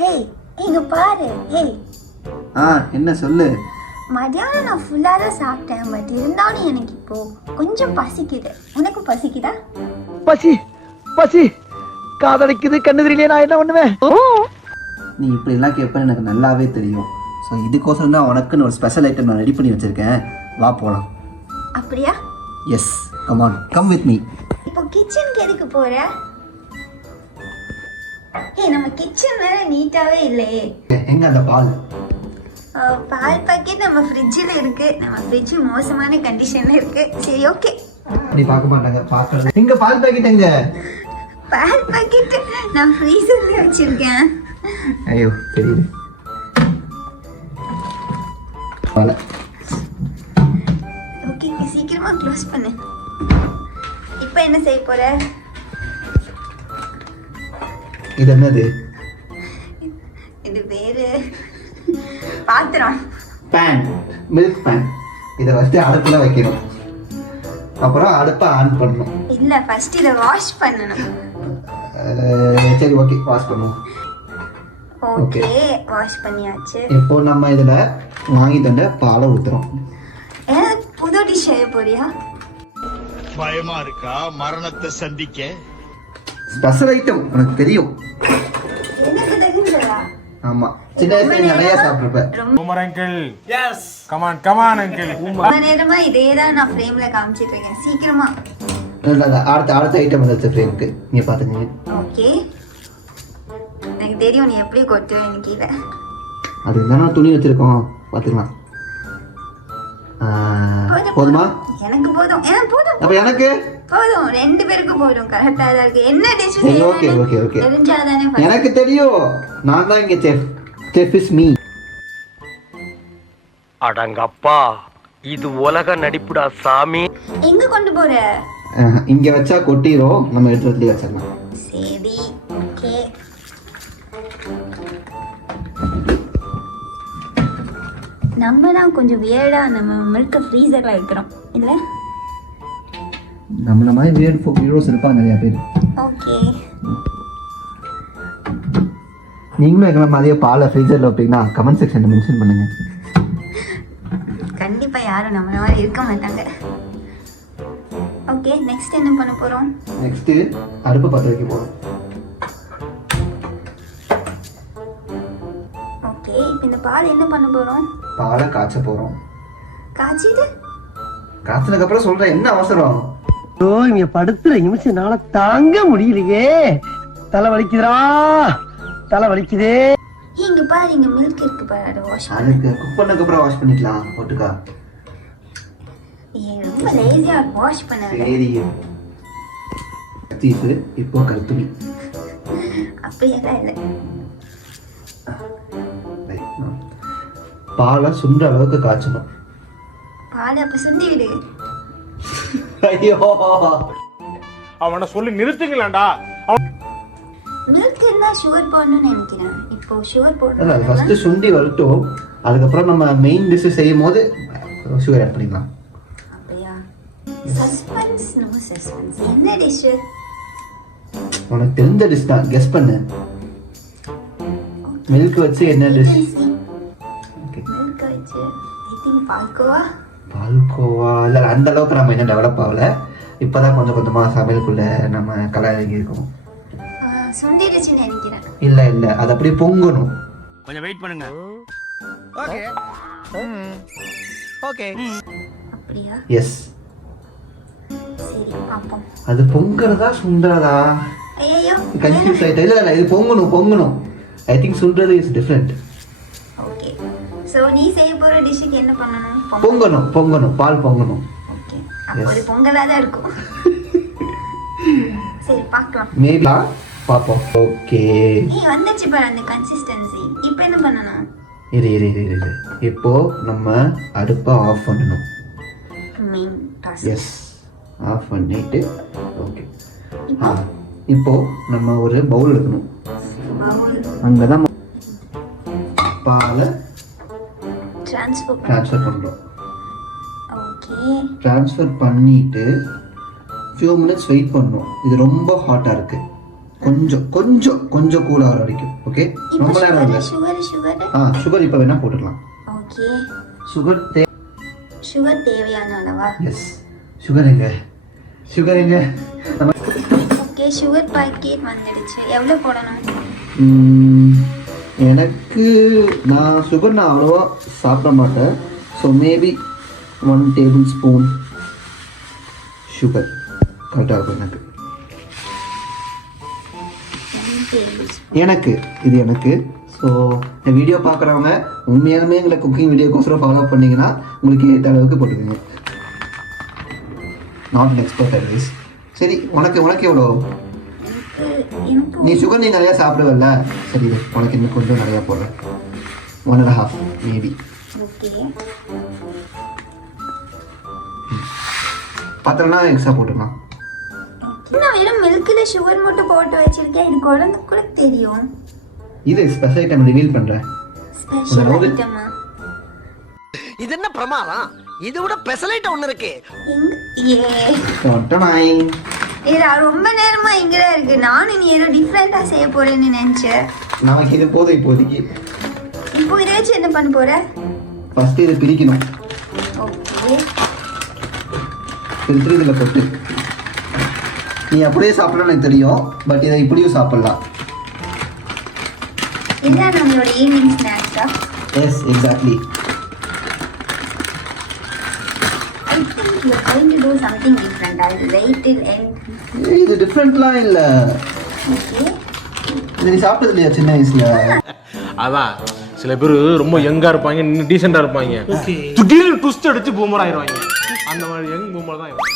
Hey இங்க பாரு. Hey என்ன சொல்லு. மதியானம் நான் ஃபுல்லாக தான் சாப்பிட்டேன். பட் இருந்தாலும் எனக்கு இப்போ கொஞ்சம் பசிக்குது. உனக்கு பசிக்குதா? பசி பசி காதலிக்குது, கண்ணு தெரியலையே, நான் என்ன பண்ணுவேன்? நீ இப்படி எல்லாம் கேட்பேன்னு எனக்கு நல்லாவே தெரியும். ஸோ இதுக்கோசரம் தான் உனக்குன்னு ஒரு ஸ்பெஷல் ஐட்டம் நான் ரெடி பண்ணி வச்சிருக்கேன். வா போகலாம். அப்படியா? Yes, come on, come with me. இப்போ கிச்சனுக்கு எதுக்கு போற? ஏய், நம்ம கிச்சன் வேற நீட்டாவே இல்லையே. எங்க அந்த பால்? பால் பாக்கெட் நம்ம ஃப்ரிட்ஜில் இருக்கு. நம்ம ஃப்ரிட்ஜ் மோசமான கண்டிஷன்ல இருக்கு. சரி, ஓகே. அப்படி பார்க்க மாட்டாங்க, பார்க்கறது. எங்க பால் பாக்கெட் எங்க? பால் பாக்கெட் நான் ஃப்ரீசர்ல வச்சிருக்கேன். ஐயோ தெரியுது. பால். ஓகே, சீக்கிரமா க்ளோஸ் பண்ணு. இப்போ என்ன செய்ய போற? இது என்னது? இது வேறு பாத்திரம். Pan, milk pan. இதை ஃபஸ்ட்டு அடுப்பில் வைக்கணும், அப்புறம் அடுப்பை ஆன் பண்ணணும். இல்ல, ஃபர்ஸ்ட் இதை வாஷ் பண்ணணும். சரி, ஓகே, வாஷ் பண்ணுவோம். ஓகே, வாஷ் பண்ணியாச்சு. இப்போ நம்ம இதில் வாங்கி தந்த பாலை ஊற்றுறோம். ஏதாவது புது டிஷ் செய்ய போறியா? பயமா இருக்கா மரணத்தை சந்திக்க? ஸ்பெஷல் ஐட்டம் உனக்கு தெரியும். எனக்கு தெரிஞ்சதா? ஆமா, சின்ன வயசுல நிறைய சாப்பிட்டுருப்பேன். Boomer uncle. Yes. Come on uncle. ரொம்ப நேரமா இதே தான் நான் ஃப்ரேம்ல காமிச்சிட்டு இருக்கேன். சீக்கிரமா. அடுத்த ஐட்டம் வந்துச்சு ஃப்ரேம்க்கு. நீ பாத்துங்க. ஓகே, எனக்கு தெரியும் நீ எப்படி கொட்டுவ எனக்கு இத. அதுக்கு தான் துணி வச்சிருக்கோம், பாத்துக்கலாம். போதுமா? எனக்கு போதும். எனக்கு போதும். அப்ப எனக்கு போதும், ரெண்டு பேருக்கும் போதும். கரெக்டா தான் இருக்கு. என்ன டிஷ் சரி, ஓகே ஓகே ஓகே. தெரிஞ்சாதானே. எனக்கு தெரியும், நான் தான் இங்க செஃப். Chef is me. அடங்கப்பா, இது உலக நடிப்புடா சாமி. எங்க கொண்டு போற? இங்க வச்சா கொட்டிரும், நம்ம எடுத்து வச்சிடலாம். சரி, ஓகே. நம்ம தான் கொஞ்சம் வியர்டா நம்ம மில்க் ஃப்ரீசர்ல வைக்கிறோம் இல்ல? நம்மள மாதிரி வியர்ட் ஃபோக் ஹீரோஸ் இருப்பாங்க நிறைய பேர். ஓகே, நீங்களும் எங்களை மாதிரியே பாலை ஃப்ரீசர்ல வைப்பீங்கன்னா கமெண்ட் செக்ஷன்ல மென்ஷன் பண்ணுங்க. கண்டிப்பா யாரும் நம்மள மாதிரி இருக்க மாட்டாங்க. ஓகே, நெக்ஸ்ட் என்ன பண்ண போறோம்? நெக்ஸ்ட் அடுப்பு பற்ற வைக்க போறோம். ஓகே, இப்போ இந்த பால் என்ன பண்ண போறோம்? பாலை காய்ச்ச போறோம். காய்ச்சிட்டு காய்ச்சதுக்கு அப்புறம் சொல்றேன், என்ன அவசரம்? ஓ, இங்க படுத்துற நிமிஷம் தாங்க முடியலையே. தலை வலிக்குதுடா, தலை வலிக்குதே. இங்க பாரு, இங்க மில்க் இருக்கு பாரு. அதை வாஷ் பண்ணு. அதுக்கு குக் பண்ணதுக்கு அப்புறம் வாஷ் பண்ணிக்கலாம். போட்டுக்கா. ஏய், ரொம்ப லேசியா வாஷ் பண்ணல. சரி, தீஃபு இப்போ கருத்துணி. அப்படியெல்லாம் இல்லை. பாலை சுண்ட அளவுக்கு காய்ச்சணும். பால் அப்ப சுண்டி விடு. ஐயோ, அவனை சொல்லி நிறுத்துங்களேன்டா. மில்க் இருந்தா சுகர் போடணும்னு நினைக்கிறேன். இப்போ சுகர் ஃபர்ஸ்ட் போடணும். சுண்டி வரட்டும், அதுக்கப்புறம் நம்ம மெயின் டிஷ் செய்யும் போது சுகர் ஆட் பண்ணிக்கலாம். அப்படியா? Suspense no suspense. என்ன டிஷ்? உனக்கு தெரிஞ்ச டிஷ் தான், கெஸ் பண்ணு. மில்க் வச்சு என்ன டிஷ்? மில்க் வச்சு ஐ திங்க் பால்கோவா. பால்கோவா இல்லை, அந்த அளவுக்கு நம்ம இன்னும் டெவலப் ஆகல. இப்போதான் கொஞ்சம் கொஞ்சமாக சமையலுக்குள்ள நம்ம கலங்கி இருக்கோம். சுண்டிடுச்சுன்னு நினைக்கிறேன். இல்லை இல்லை, அது அப்படியே பொங்கணும். கொஞ்சம் வெயிட் பண்ணுங்க. Okay okay. அப்படியா? எஸ். சரி, பாப்போம். அது பொங்குறதா சுண்டுறதா? ஐயோ, கன்ஃபியூஸ் ஆயிட்டா. இல்லை இல்லை, இது பொங்கணும். ஐ திங்க் சுண்டுறது இஸ் டிஃப்ரெண்ட். ஓகே. சோ நீ செய்ய போற டிஷ்க்கு என்ன பண்ணணும்? பொங்கணும், பால் பொங்கணும். ஓகே, அப்போ அது பொங்கலா தான் இருக்கும். சரி, பார்க்கலாம். மேபி பாப்போம். ஓகே, ஏய், வந்துச்சு பாரு அந்த கன்சிஸ்டன்சி. இப்போ என்ன பண்ணணும்? இரு. இப்போ நம்ம அடுப்பை ஆஃப் பண்ணணும். Main task. எஸ், ஆஃப் பண்ணிட்டு ஓகே. இப்போ இப்போ நம்ம ஒரு பவுல் எடுக்கணும். பவுல் அங்கதான் பாலை ட்ரான்ஸ்ஃபர் பண்ணுறோம். ஓகே, ட்ரான்ஸ்ஃபர் பண்ணிட்டு ஃபியூ மினிட்ஸ் வெயிட் பண்ணணும். இது ரொம்ப ஹாட்டாக இருக்குது. கொஞ்சம் கொஞ்சம் கொஞ்சம் கூல் ஆகிற வரைக்கும். ஓகே, இப்போ ரொம்ப நேரம் இல்லை. சுகர் சுகர் இப்போ வேணால் போட்டுக்கலாம். ஓகே, சுகர் சுகர் தேவையான அளவா? எஸ். சுகர் எங்க நம்ம ஓகே, சுகர் பாக்கெட் வந்துடுச்சு. எவ்வளோ போடணும்? எனக்கு நான் அவ்வளோவா சாப்பிட மாட்டேன். So maybe 1 table spoon sugar கரெக்டாக இருக்கும் எனக்கு. இது எனக்கு. ஸோ இந்த வீடியோ பார்க்குறவங்க உண்மையாலுமே எங்களை குக்கிங் வீடியோக்கோசரம் ஃபாலோ பண்ணிங்கன்னா உங்களுக்கு ஏற்ற அளவுக்கு போட்டுக்கோங்க. Not an expert advice. சரி, உனக்கு எவ்வளோ? நீ சுகர் நீ நிறையா சாப்பிடுவல்ல, சரி உனக்கு இன்னும் கொஞ்சம் நிறையா போடுறேன். 1.5 மேபி. ஓகே, பார்த்தோம்னா எக்ஸ்ட்ரா போட்டுக்கலாம். நான் வெறும் மில்கில் சுகர் மட்டும் போட்டு வச்சிருக்கேன். இது குழந்தைக்கு கூட தெரியும். இது ஸ்பெஷல் ஐட்டம் ரிவீல் பண்ணுறேன். ஸ்பெஷல் ஐட்டமா? இது என்ன பிரமாதம்? இது விட ஸ்பெஷலைட் ஒண்ணு இருக்கு. ரொம்ப நேரமா இங்கதான் இருக்கு. நானும் நீ ஏதோ டிஃப்ரெண்டா செய்ய போறேன்னு நினைச்சேன். நமக்கு இது போதும் இப்போதைக்கு. இப்போ இதை வச்சு என்ன பண்ண போற? ஃபர்ஸ்ட் இதை பிரிக்கணும். ஓகே, பிரித்து இதில் போட்டு நீ அப்படியே சாப்பிடலாம் எனக்கு தெரியும். பட் இதை இப்படியும் சாப்பிடலாம். இதுதான் நம்மளோட ஈவினிங் ஸ்நாக்ஸா? Yes, exactly. I think you're going to do something different. I'll wait till end. இது டிஃப்ரெண்ட்லாம் இல்லை. Okay. இது நீ சாப்பிட்டது இல்லையா சின்ன வயசுல? அதான் சில பேர் ரொம்ப யங்கா இருப்பாங்க, இன்னும் டீசெண்டா இருப்பாங்க, திடீர்னு ட்விஸ்ட் அடிச்சு பூமர் ஆயிருவாங்க. அந்த மாதிரி யங் பூமர் தான் இவன்.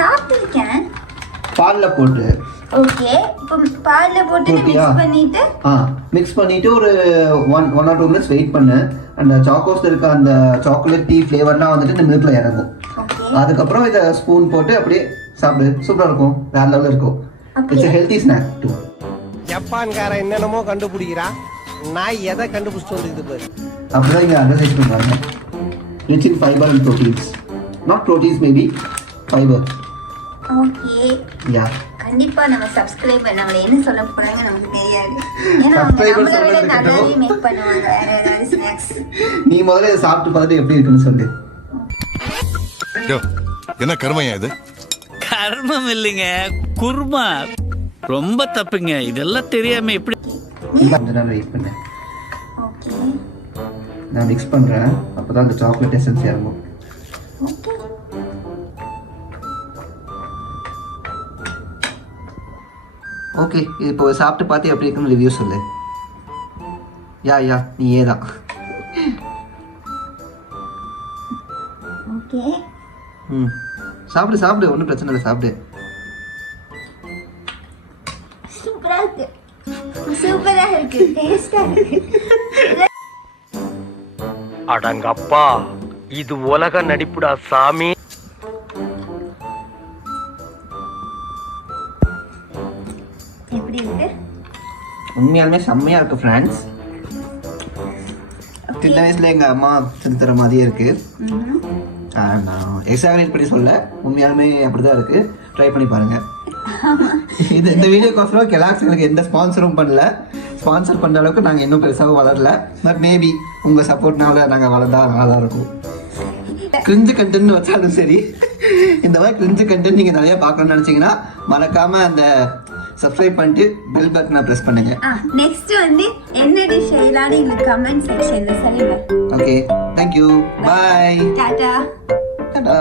சாப்பிட்டிருக்கேன். பாலில் போட்டு. ஓகே, இப்போ பாலில் போட்டு மிக்ஸ் பண்ணிட்டு ஒரு 1 or 2 minutes வெயிட் பண்ணு. அந்த சாக்கோஸ்ல இருக்க அந்த சாக்லேட் டீ ஃப்ளேவர்லாம் வந்துட்டு இந்த மில்க்ல இறங்கும். அதுக்கப்புறம் இதை ஸ்பூன் போட்டு அப்படியே சாப்பிடு. சூப்பராக இருக்கும், வேற லெவலில் இருக்கும். It's healthy snack too. ஜப்பான்காரன் என்னென்னமோ கண்டுபிடிக்கிறான், நான் எதை கண்டுபிடிச்சிட்டு வந்துருக்குது பாரு. அப்படிதான் இங்கே அட்வர்டைஸ் பண்ணுறாங்க. Rich in fibre and proteins. Not proteins, maybe fibre. Okay, ya, கண்டிப்பா நம்ம சப்ஸ்கிரைபர் நம்மள என்ன சொல்ல போறாங்க நமக்கு தெரியாது. ஏன்னா அவங்க நம்மள விட நல்லாவே மேக் பண்ணுவாங்க வேற ஏதாவது ஸ்நாக்ஸ். நீ முதல்ல இதை சாப்பிட்டு பார்த்துட்டு எப்படி இருக்குன்னு சொல்லு. என்ன கர்மையா இது? கர்மம் இல்லைங்க, குர்மா. ரொம்ப தப்புங்க, இதெல்லாம் தெரியாம எப்படி? கொஞ்ச நேரம் வெயிட் பண்ணு. ஓகே, நான் மிக்ஸ் பண்றேன். அப்பதான் அந்த சாக்லேட் எசன்ஸ் இறங்கும். ஓகே, ஓகே, இப்போ சாப்பிட்டு பார்த்து எப்படி இருக்குன்னு ரிவ்யூ சொல்லு. யா நீ ஏதான். ஓகே, சாப்பிடு, ஒன்றும் பிரச்சனை இல்லை, சாப்பிடு. சூப்பரா இருக்கு, டேஸ்டா இருக்கு. அடங்கப்பா, இது உலக நடிப்புடா சாமி. எப்படி இருக்கு? உண்மையாலுமே செம்மையா இருக்கு ஃப்ரெண்ட்ஸ். சின்ன வயசுல எங்க அம்மா செஞ்சு தர மாதிரியே இருக்கு. நான் எக்ஸாக்ட் பண்ணி சொல்ல, உண்மையாலுமே அப்படிதான் இருக்கு. ட்ரை பண்ணி பாருங்க. இந்த வீடியோக்கோசரம் கெலாக்ஸ் எங்களுக்கு எந்த ஸ்பான்சரும் பண்ணல. ஸ்பான்சர் பண்ணுற அளவுக்கு நாங்கள் இன்னும் பெருசாக வளரல. பட் மேபி உங்கள் சப்போர்ட்னால நாங்கள் வளர்ந்தா நல்லா இருக்கும். கிரிஞ்சு கண்டென்ட் வச்சாலும் சரி, இந்த மாதிரி கிரிஞ்சு கண்டென்ட் நீங்கள் நிறைய பார்க்கணும்னு நினச்சிங்கன்னா மறக்காமல் அந்த சப்ஸ்கிரைப் பண்ணிட்டு பெல் பட்டனை ப்ரெஸ் பண்ணுங்க. நெக்ஸ்ட் வந்து என்ன டிஷ் செய்யலாம்னு எங்களுக்கு கமெண்ட் செக்ஷன்ல சொல்லுங்க. ஓகே, தேங்க்யூ, பாய், டாடா. டாடா.